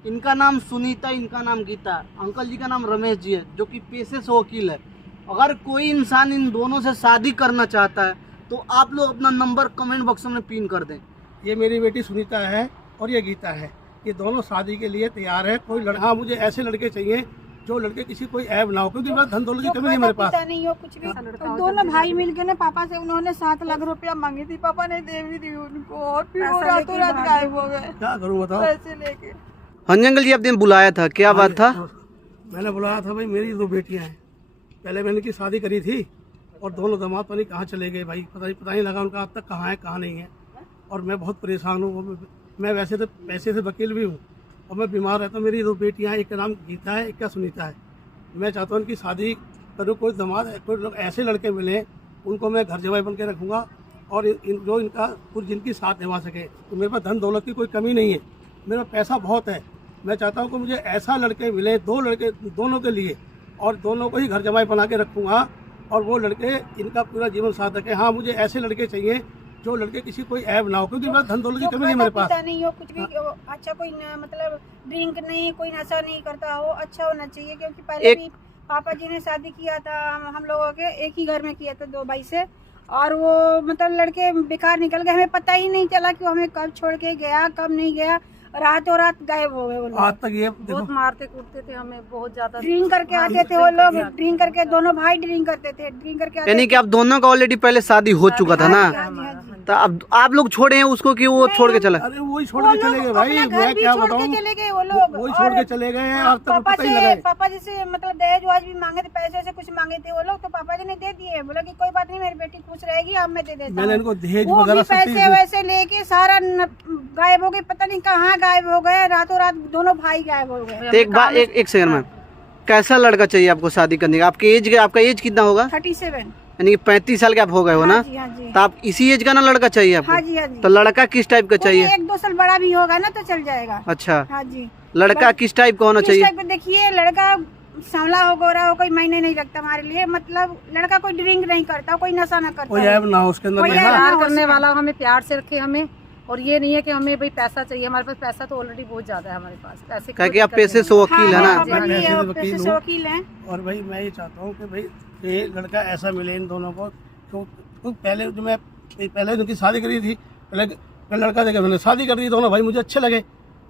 इनका नाम सुनीता, इनका नाम गीता, अंकल जी का नाम रमेश जी है, जो कि पेशे से वकील है। अगर कोई इंसान इन दोनों से शादी करना चाहता है तो आप लोग अपना नंबर कमेंट बॉक्स में पिन कर दें। ये मेरी बेटी सुनीता है और ये गीता है, ये दोनों शादी के लिए तैयार है। कोई लड़का, मुझे ऐसे लड़के चाहिए जो लड़के किसी कोई ऐब ना हो, क्योंकि मेरा धन दौलत की कमी नहीं मेरे पास। नहीं हो कुछ भी। दोनों भाई मिलके ना पापा से उन्होंने 7 लाख रुपया मांगी थी, पापा ने दे भी दी उनको, और फिर वो रातों रात गायब हो गए। क्या करूँ बताओ। पैसे लेके। हाँ जी अंकल जी, आपने बुलाया था, क्या बात था? मैंने बुलाया था भाई, मेरी 2 बेटियां हैं। पहले मैंने की शादी करी थी और दोनों दामाद पता नहीं कहाँ चले गए भाई, पता नहीं लगा उनका अब तक कहाँ है कहाँ नहीं है। और मैं बहुत परेशान हूँ। मैं वैसे तो पैसे से वकील भी हूँ और मैं बीमार रहता हूँ। मेरी 2 बेटियां हैं, एक का नाम गीता है, एक का सुनीता है। मैं चाहता हूँ उनकी शादी करूँ, कोई दामाद, कोई लोग ऐसे लड़के मिले उनको मैं घर जवाई बन के रखूँगा और जो इनका पूरी जिंदगी साथ निभा सके। तो मेरे पास धन दौलत की कोई कमी नहीं है, मेरा पैसा बहुत है। मैं चाहता हूँ कि मुझे ऐसा लड़के मिले, 2 लड़के दोनों के लिए, और दोनों को ही घर जमाई बना के रखूँगा और वो लड़के इनका पूरा जीवन साथ रखे। हाँ, मुझे ऐसे लड़के चाहिए जो लड़के किसी कोई ऐब ना हो, क्योंकि मेरा धन दौलत की कमी नहीं मेरे पास। नहीं हो कुछ भी, अच्छा कोई मतलब ड्रिंक नहीं, कोई नशा नहीं करता हो, अच्छा होना चाहिए। क्योंकि पहले भी पापा जी ने शादी किया था हम लोगों के एक ही घर में किया था 2 भाई से, और वो मतलब लड़के बेकार निकल गए। हमें पता ही नहीं चला कि वो हमें कब छोड़ के गया कब नहीं गया, रातों रात गायब हो गए वो लोग। आज तक ये बहुत मारते कूटते थे हमें, बहुत ज्यादा ड्रिंक करके आते थे वो लोग, ड्रिंक करके, दोनों भाई ड्रिंक करते थे, ड्रिंक करके आते यानी कि आप दोनों का ऑलरेडी पहले शादी हो चुका था ना, तो अब आप लोग छोड़े हैं उसको कि वो छोड़ के चला? अरे वही छोड़ के चले गए भाई, मैं क्या बताऊं। चले गए वो लोग, वही छोड़ के चले गए हैं। आज तक पापा पता ही लगा। पापा जी से मतलब दहेज वहेज भी मांगे थे, पैसे से कुछ मांगे थे वो लोग, तो पापा जी ने दे दिए। बोला कि कोई बात नहीं, मेरी बेटी खुश रहेगी, अब मैं दे देता मैंने इनको दहेज हूँ। वो वगैरह भी पैसे वैसे लेके सारा गायब हो गए, पता नहीं कहाँ गायब हो गए, रातों रात दोनों भाई गायब हो गए। तो एक बार एक सेकंड में, कैसा लड़का चाहिए आपको शादी करने का? आपका एज कितना होगा? 37। यानी कि 35 साल के आप हो गए हो ना? हाँ जी, हाँ जी। तो आप इसी एज का ना लड़का चाहिए आपको? हाँ जी, हाँ जी। तो लड़का किस टाइप का चाहिए? 1-2 साल बड़ा भी होगा ना तो चल जाएगा। अच्छा, हाँ जी। लड़का किस टाइप का होना चाहिए? देखिए, लड़का सांवला हो, गोरा हो, कोई मायने नहीं रखता हमारे लिए। मतलब लड़का कोई ड्रिंक नहीं करता, कोई नशा ना करता, कोई ऐब ना हो उसके अंदर। प्यार करने वाला, हमें प्यार से रखे हमें। और ये नहीं है कि हमें भाई पैसा चाहिए, हमारे पास पैसा तो ऑलरेडी बहुत ज्यादा है हमारे पास। पैसे क्या कि आप पैसे से वकील है ना? पैसे से वकील हैं। और भाई मैं ये चाहता हूँ कि भाई ये लड़का ऐसा मिले इन दोनों को। तो पहले जो मैं पहले उनकी शादी करी थी, पहले लड़का देखा, मैंने शादी कर दी, दोनों भाई मुझे अच्छे लगे,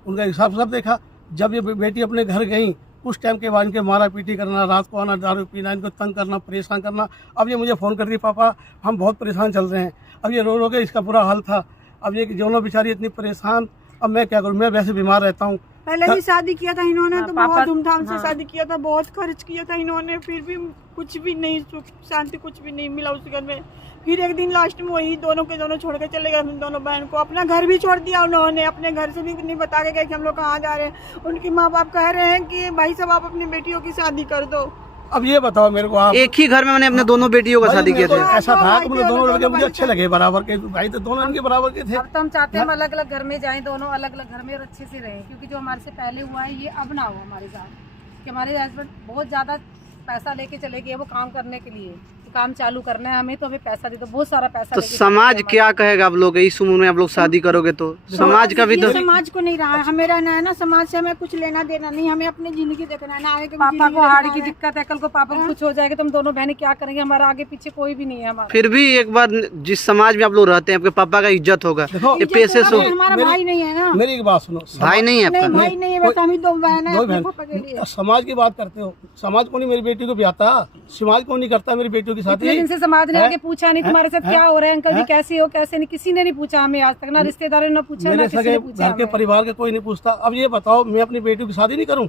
उनका हिसाब सब देखा। जब ये बेटी अपने घर गई, उस टाइम के बाद इनके मारा पीटी करना, रात को आना, दारू पीना, इनको तंग करना, परेशान करना। अब ये मुझे फ़ोन कर रही, पापा हम बहुत परेशान चल रहे हैं। अब ये रो के इसका बुरा हाल था। अब ये दोनों बेचारी इतनी परेशान, अब मैं क्या करूँ, मैं वैसे बीमार रहता हूँ। पहले भी शादी किया था इन्होंने, तो बहुत धूमधाम से शादी किया था, बहुत खर्च किया था इन्होंने, फिर भी कुछ भी नहीं, सुख शांति कुछ भी नहीं मिला उस घर में। फिर एक दिन लास्ट में वही दोनों के दोनों छोड़ के चले गए, दोनों बहन को। अपना घर भी छोड़ दिया उन्होंने, अपने घर से भी नहीं बता के गए कि हम लोग कहाँ जा रहे हैं। उनकी माँ बाप कह रहे हैं कि भाई साहब आप अपनी बेटियों की शादी कर दो। अब ये बताओ मेरे को, आप एक ही घर में मैंने अपने दोनों बेटियों का शादी किया था। ऐसा था कि मुझे दोनों लड़के मुझे अच्छे लगे, बराबर के भाई, तो दोनों इनके बराबर के थे। अब तो हम चाहते हैं हम अलग अलग घर में जाएं, दोनों अलग अलग घर में और अच्छे से रहें। क्योंकि जो हमारे से पहले हुआ है ये अब ना हो हमारे साथ। कि हमारे हस्बैंड बहुत ज्यादा पैसा लेके चले गए वो काम करने के लिए, तो काम चालू करना है हमें, तो हमें पैसा दे दो, बहुत सारा पैसा। तो समाज क्या कहेगा? आप लोग इस उम्र में आप लोग शादी करोगे तो समाज का भी तो, समाज को नहीं रहा हमें रहना है ना, समाज से हमें कुछ लेना देना नहीं, हमें अपनी जिंदगी देखना है ना। आगे पापा को हार्ट की दिक्कत है, कल को पापा को कुछ हो जाएगा तो हम दोनों बहनें क्या करेंगे? हमारा आगे पीछे कोई भी नहीं है हमारा। फिर भी एक बार जिस समाज में आप लोग रहते हैं, आपके पापा का इज्जत होगा। ये पैसे से हमारा भाई नहीं है ना। मेरी एक बात सुनो, भाई नहीं है आपका? भाई नहीं है, बस हम ही 2 बहन है अपने पापा के लिए। समाज की बात करते हो, समाज को नहीं मेरी बेटी को ब्याहता, समाज को नहीं करता मेरी बेटियों की शादी। इनसे समाज ने आगे पूछा नहीं तुम्हारे साथ क्या हो रहा है, अंकल जी कैसे हो कैसे नहीं, किसी ने नहीं पूछा हमें आज तक, ना रिश्तेदारों ने पूछा, ना किसी ने पूछा। घर के परिवार के कोई नहीं पूछता। अब ये बताओ, मैं अपनी बेटी की शादी नहीं करूं?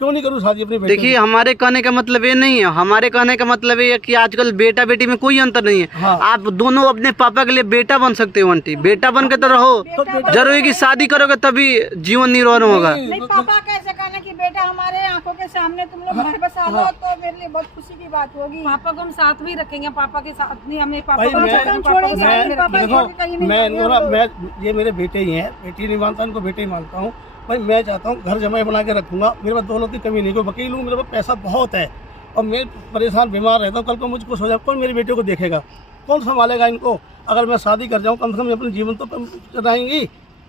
क्यों नहीं करूं शादी अपनी बेटी? देखिए, हमारे कहने का मतलब ये नहीं है, हमारे कहने का मतलब ये है कि आजकल बेटा बेटी में कोई अंतर नहीं है। हाँ। आप दोनों अपने पापा के लिए बेटा बन सकते हो आंटी, बेटा बन के तो रहो। जरूरी की शादी करोगे तभी जीवन निर्वाह होगा। नहीं, पापा कैसे कहना कि बेटा हमारे आंखों के सामने तुम लोग घर बसा लो, तो मेरे लिए बहुत खुशी की बात होगी। पापा को हम साथ में ही रखेंगे, पापा के साथ नहीं, हमें पापा भाई को मैं ये मेरे बेटे ही हैं, बेटी नहीं मानता, इनको बेटे ही मानता हूँ। भाई मैं चाहता हूँ घर जमाई बना के रखूंगा, मेरे पास दौलत की कमी नहीं, कोई वकील हूँ, मेरे पास पैसा बहुत है और मैं परेशान बीमार रहता हूँ। कल को मुझे कुछ हो जाए, कौन मेरी बेटियों को देखेगा, कौन संभालेगा इनको? अगर मैं शादी कर जाऊँ, कम से कम अपने जीवन तो चलाएंगी,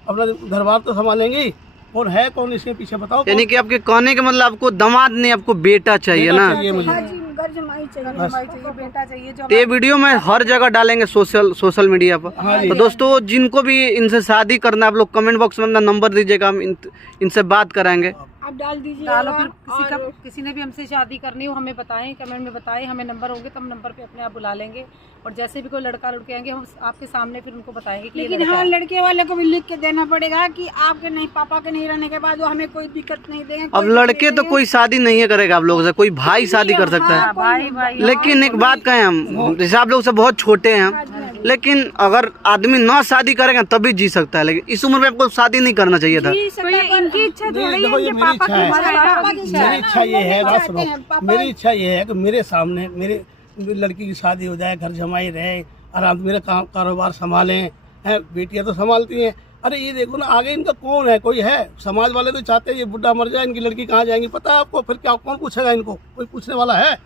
अपना घर बार तो संभालेंगी। और है कौन इसके पीछे बताओ। यानी कि आपके कहने का मतलब आपको दामाद नहीं, आपको बेटा चाहिए ना। चाहिए मुझे। हाँ जी, घर जमाई चाहिए, बस। चाहिए, बेटा चाहिए जो तो ये वीडियो में हर जगह डालेंगे सोशल मीडिया पर। हाँ जी। तो दोस्तों जिनको भी इनसे शादी करना है आप लोग कमेंट बॉक्स में अपना नंबर दीजिएगा, हम इनसे बात कराएंगे। आप डाल दीजिए। डालो, फिर किसी ने भी हमसे शादी करनी हो हमें बताएं, कमेंट में बताएं, हमें नंबर होंगे तो हम नंबर पे अपने आप बुला लेंगे। और जैसे भी कोई लड़का लड़के आएंगे हम आपके सामने फिर उनको बताएंगे कि ये लेकिन लड़का हाँ, है। लड़के वाले को भी लिख के देना पड़ेगा कि आपके नहीं, पापा के नहीं रहने के बाद वो हमें कोई दिक्कत नहीं देंगे। अब लड़के तो कोई शादी नहीं है करेगा आप लोगों से, कोई भाई शादी कर सकता है। हाँ, भाई भाई। लेकिन एक बात कहें, हम जैसे आप लोग से बहुत छोटे हैं हम, लेकिन अगर आदमी ना शादी करेगा तभी जी सकता है। लेकिन इस उम्र में आपको शादी नहीं करना चाहिए था। तो ये इनकी इच्छा थोड़ी देखो, है, ये ये मेरी पापा इच्छा की है। इच्छा है, पापा की इच्छा है मेरी ना, इच्छा ये है, वो बात चाहते सुनो, हैं, पापा- मेरी इच्छा ये है कि मेरे सामने मेरे लड़की की शादी हो जाए, घर जमाई रहे, आराम से मेरा कारोबार संभालें। हैं बेटियां तो संभालती हैं। अरे ये देखो ना, आगे इनका कौन है, कोई है? समाज वाले तो चाहते हैं ये बुढ़ा मर जाए, इनकी लड़की कहाँ जाएंगी पता है आपको? फिर क्या कौन पूछेगा इनको? कोई पूछने वाला है?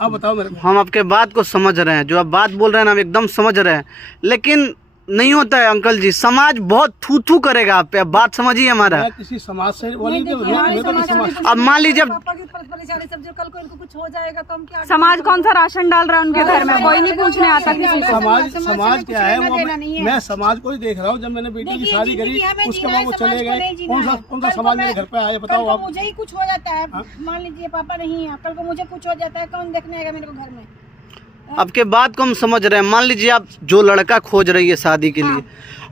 आप बताओ मेरे को। हम आपके बात को समझ रहे हैं, जो आप बात बोल रहे हैं ना हम एकदम समझ रहे हैं, लेकिन नहीं होता है अंकल जी। समाज बहुत थू थू करेगा आप पे, अब बात समझिए हमारा। मैं किसी समाज से वाली नहीं, के देखिए, हमारे मैं तो किसी समाज समाज अब मान लीजिए पापा की परेशानी सब जो कल को इनको कुछ हो जाएगा तो हम क्या समाज कौन सा राशन डाल रहा है उनके घर में, कोई नहीं पूछने आता किसी को। समाज क्या है वो देना नहीं है। मैं समाज को ही देख रहा हूँ। जब मैंने बेटी की देखिए, शादी करी जिंदगी हमें उसके जीना बाद है, वो समाज चले को गए। नहीं जीना कौन सा है। कौन सा कल को समाज मेरे मैं- घर पे आए कल बताओ को आप। मुझे ही कुछ हो जाता है, मान लीजिए पापा नहीं है, कल को मुझे कुछ हो जाता है, कौन देखने आएगा मेरे को घर में? आपके बात को हम समझ रहे हैं। मान लीजिए आप जो लड़का खोज रही है शादी के लिए,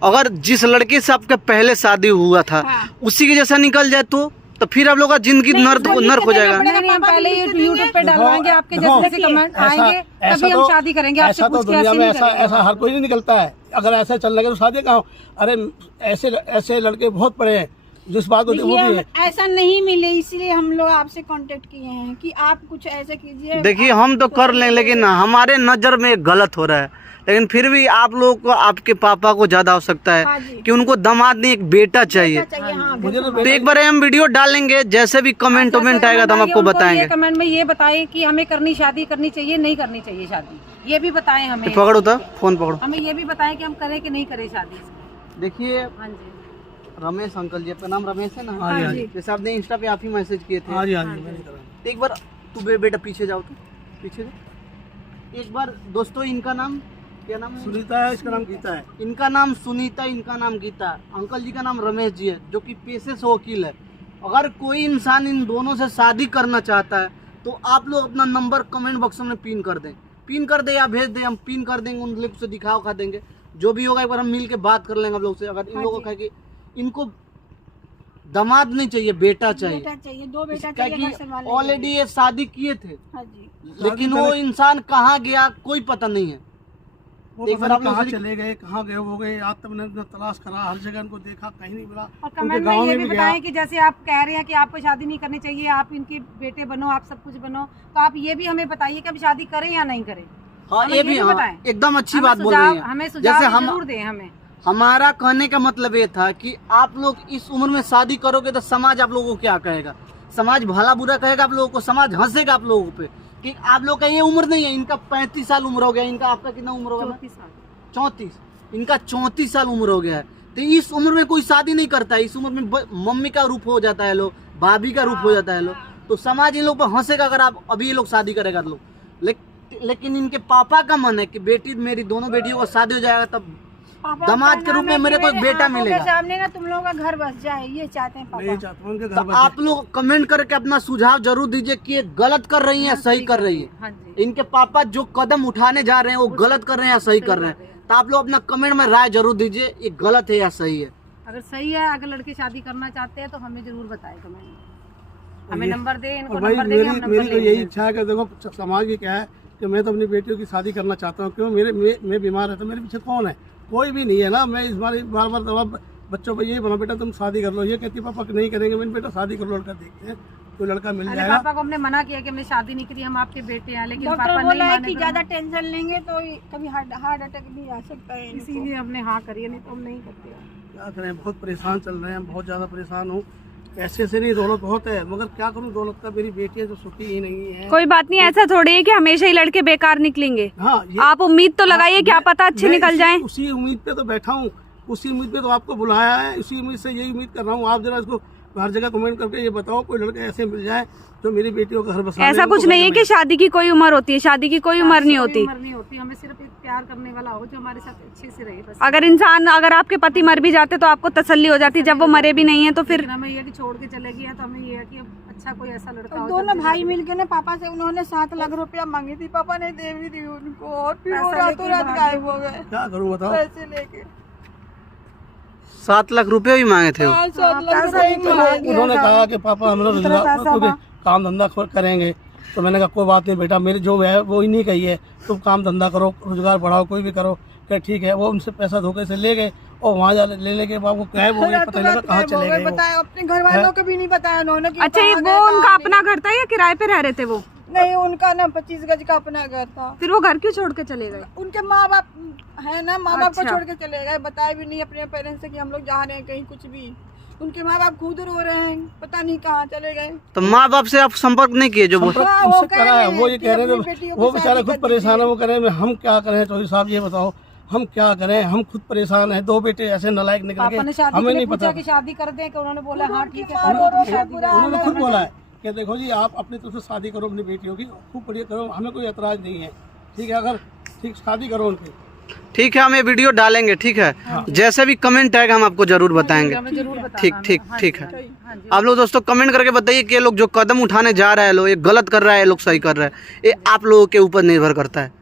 अगर जिस लड़के से आपके पहले शादी हुआ था उसी के जैसा निकल जाए तो फिर आप लोग का जिंदगी नर्क हो जाएगा। नहीं, हम पहले यूट्यूब पे डलवाएंगे, आपके देखो, जैसे कमेंट आएंगे तभी हम शादी करेंगे। आपसे ऐसा तो पूछ के दुनिया ऐसे में नहीं ऐसा करेंगे। ऐसा हर कोई नहीं निकलता है। अगर ऐसा चल लगे तो शादी कहाँ हो? अरे ऐसे ऐसे लड़के बहुत पड़े हैं जिस बात को वो भी है। देखिए, ऐसा नहीं मिले इसलिए हम लोग आपसे कांटेक्ट किए हैं कि आप कुछ ऐसे कीजिए। देखिए हम तो कर लें, लेकिन हमारे नज़र में गलत हो रहा है। लेकिन फिर भी आप लोगों को आपके पापा को ज़्यादा हो सकता हाँ है जी। कि उनको दामाद नहीं एक बेटा चाहिए। चाहिए, हाँ, मुझे तो तो एक बार हम वीडियो डालेंगे, जैसे भी कमेंट आएगा तो हम आपको बताएंगे। कमेंट में ये बताएं कि हमें शादी करनी चाहिए नहीं करनी चाहिए शादी, ये भी बताएं हमें। पकड़ो तो फोन पकड़ो। हमें ये भी बताएं कि हम करें कि नहीं करें शादी। देखिए हाँ जी, रमेश अंकल जी, आपका नाम रमेश है ना? हाँ जी, हाँ जी। जैसे आपने इंस्टा पे आप ही मैसेज किए थे। हाँ जी हाँ जी मैंने करा। तो एक बार तू बेटा पीछे जाओ, तो पीछे जाओ। एक बार दोस्तों, इनका नाम क्या नाम है? सुनीता है, इसका नाम गीता है। इनका नाम सुनीता, इनका नाम गीता। अंकल जी का नाम रमेश जी है, जो कि पेशे से वकील है। अगर कोई इंसान इन दोनों से शादी करना चाहता है तो आप लोग अपना नंबर कमेंट बॉक्स में पिन कर दें, पिन कर दे या भेज दें, हम पिन कर देंगे, उन लोग से दिखा देंगे। जो भी होगा एक बार हम मिल के बात कर लेंगे आप लोग से। अगर इन लोगों को कहे कि इनको दामाद नहीं चाहिए, बेटा चाहिए, बेटा चाहिए, दो बेटा क्या चाहिए, घर संभालने के ऑलरेडी लिए। ये शादी किए थे, हाँ जी। लेकिन वो इंसान कहाँ गया कोई पता नहीं है। वो एक पता बार नहीं आप कहाँ लोग से- चले गए, कहाँ गए हो गए। आज तक मैंने तलाश करा, हर जगह उनको देखा, कहीं नहीं मिला। और उनके कमेंट में गाँव ये में भी भी गया। बताएं कि जैसे आप कह रहे हैं कि आपको शादी नहीं करनी चाहिए, आप इनके बेटे बनो, आप सब कुछ बनो, तो आप ये भी हमें बताइए कि आप शादी करें या नहीं करें। हाँ हमें ये ये भी भी हाँ, बताएं। एकदम अच्छी हमें बात बोल रही हमें है। सुझाव जैसे हम जरूर दें हमें। हमारा कहने का मतलब ये था कि आप लोग इस उम्र में शादी करोगे तो समाज आप लोगों को क्या कहेगा? समाज भला बुरा कहेगा आप लोगों को, समाज हंसेगा आप लोगों पे कि आप लोग का ये उम्र नहीं है। इनका 35 साल उम्र हो गया, इनका आपका कितना उम्र होगा? 34। इनका 34 साल उम्र हो गया है। तो इस उम्र में कोई शादी नहीं करता है। इस उम्र में मम्मी का रूप हो जाता है लोग, भाभी का रूप हो जाता है लोग, तो समाज इन लोग पर हंसेगा अगर आप अभी ये लोग शादी करेगा तो लोग। लेकिन इनके पापा का मन है कि बेटी, मेरी दोनों बेटियों का शादी हो जाएगा तब पापा दामाद का के रूप नाम में है मेरे कि को एक मेरे बेटा आंखों के मिलेगा। सामने ना तुम लोगों का घर बस जाए, ये चाहते हैं मैं ये पापा। चाहता हूँ उनके घर तो बस आप लोग कमेंट करके अपना सुझाव जरूर दीजिए कि ये गलत कर रही हैं, सही कर रही है। हाँ जी, इनके पापा जो कदम उठाने जा रहे हैं वो गलत कर रहे हैं या सही कर रहे हैं, तो आप लोग अपना कमेंट में राय जरूर दीजिए, ये गलत है या सही है। अगर सही है, अगर लड़के शादी करना चाहते हैं तो हमें जरूर बताएं कमेंट में, हमें नंबर दें, इनको और भाई नंबर देंगे, हम मेरी नंबर तो यही लेंगे। इच्छा है कि देखो समाज की क्या है कि मैं तो अपनी बेटियों की शादी करना चाहता हूँ। क्यों? मैं बीमार है तो मेरे पीछे कौन है? कोई भी नहीं है ना। मैं इस बार बार दवा बच्चों पर यही बोला, बेटा तुम शादी कर लो। ये कहती पापा नहीं करेंगे। मैंने बेटा शादी कर लो, लड़का देखते हैं, कोई लड़का मिल अरे जाएगा। पापा को हमने मना किया कि हमने शादी नहीं करी, हम आपके बेटे हैं, लेकिन डॉक्टर पापा नहीं बोला है माने कि तो ज्यादा टेंशन लेंगे तो कभी हार्ट अटैक भी आ सकता है इनको। इसीलिए हमने हाँ करी है, नहीं तो हम नहीं करते। क्या करें, बहुत परेशान चल रहे हैं, बहुत ज़्यादा परेशान हूँ। पैसे से नहीं, दौलत बहुत है, मगर क्या करूँ, दौलत का मेरी बेटी है जो सुखी ही नहीं है। कोई बात नहीं, ऐसा थोड़ी है कि हमेशा ही लड़के बेकार निकलेंगे। हाँ, आप उम्मीद तो लगाइए, क्या पता अच्छे निकल जाएं। उसी उम्मीद पे तो बैठा हूँ, उसी उम्मीद पे तो आपको बुलाया है, उसी उम्मीद से यही उम्मीद कर रहा हूँ। आप जरा इसको हर जगह कमेंट करके ये बताओ कोई लड़के ऐसे मिल जाए जो मेरी बेटियों का घर बसा ऐसा कुछ नहीं है कि शादी की कोई उम्र होती है, शादी की कोई उम्र नहीं होती। उम्र नहीं होती, हमें सिर्फ एक प्यार करने वाला हो जो हमारे साथ अच्छे से रहे बस। अगर आपके पति मर भी जाते तो आपको तसल्ली हो जाती, जब वो मरे भी नहीं है तो फिर लेकिन हमें ये है कि छोड़ के चले गए तो हमें ये है कि अच्छा कोई ऐसा लड़का हो दोनों भाई मिलके ना पापा से उन्होंने 7 लाख रुपया मांगी थी, पापा ने दे भी दी उनको, और फिर वो रातों रात गायब हो गए क्या करूँ बताओ। पैसे लेके 7 लाख रुपए भी मांगे थे वो। 7 लाख रुपए उन्होंने कहा कि पापा हम लोग रोजगार काम धंधा करेंगे, तो मैंने कहा कोई बात नहीं बेटा, मेरी जो है वो ही नहीं कही है, तुम काम धंधा करो, रोजगार बढ़ाओ, कोई भी करो। क्या ठीक है, वो उनसे पैसा धोखे से ले गए और वहाँ जा लेने के बाद वो गायब हो गए, पता नहीं लगा कहाँ चले गए। बताया अपने घर वालों को भी नहीं बताया उन्होंने कि अच्छा, ये वो उनका अपना घर था या किराए पे रह रहे थे वो? नहीं, उनका ना 25 गज का अपना घर था। फिर वो घर क्यों छोड़ के चले गए? उनके माँ बाप है ना, माँ बाप को अच्छा। छोड़ के चले गए, बताए भी नहीं अपने पेरेंट्स से कि हम लोग जा रहे हैं कहीं, कुछ भी। उनके माँ बाप खुद रो रहे हैं, पता नहीं कहाँ चले गए। तो माँ बाप से आप संपर्क नहीं किए जो संपर्क हाँ, वो उनसे कह करा है, रहे वो हैं ये कि कह रहे अपनी थे, बेटियों वो की बेचारे शादी खुद कर परेशान है, दीजिए। वो कह रहे हैं हम क्या करें, चौधरी साहब ये बताओ हम क्या करें, हम खुद परेशान हैं, 2 बेटे ऐसे नालायक निकल पापा ने गए, शादी हमें के नहीं लिए पता। पूछा कि शादी कर दें, कि उन्होंने बोला हाँ ठीक है उन्होंने खुद बोला है कि देखो जी आप अपनी तरफ से शादी करो अपनी बेटियों की, खूब बढ़िया करो, हमें कोई एतराज नहीं है, ठीक है, अगर ठीक शादी करो उनकी। ठीक है, हम ये वीडियो डालेंगे, ठीक है, जैसे भी कमेंट आएगा हम आपको जरूर बताएंगे। जरूर बताना। ठीक ठीक हाँ ठीक जी, है। हाँ जी। आप लोग दोस्तों कमेंट करके बताइए कि ये लोग जो कदम उठाने जा रहे हैं, लोग ये गलत कर रहा है, ये लोग सही कर रहे हैं, ये आप लोगों के ऊपर निर्भर करता है।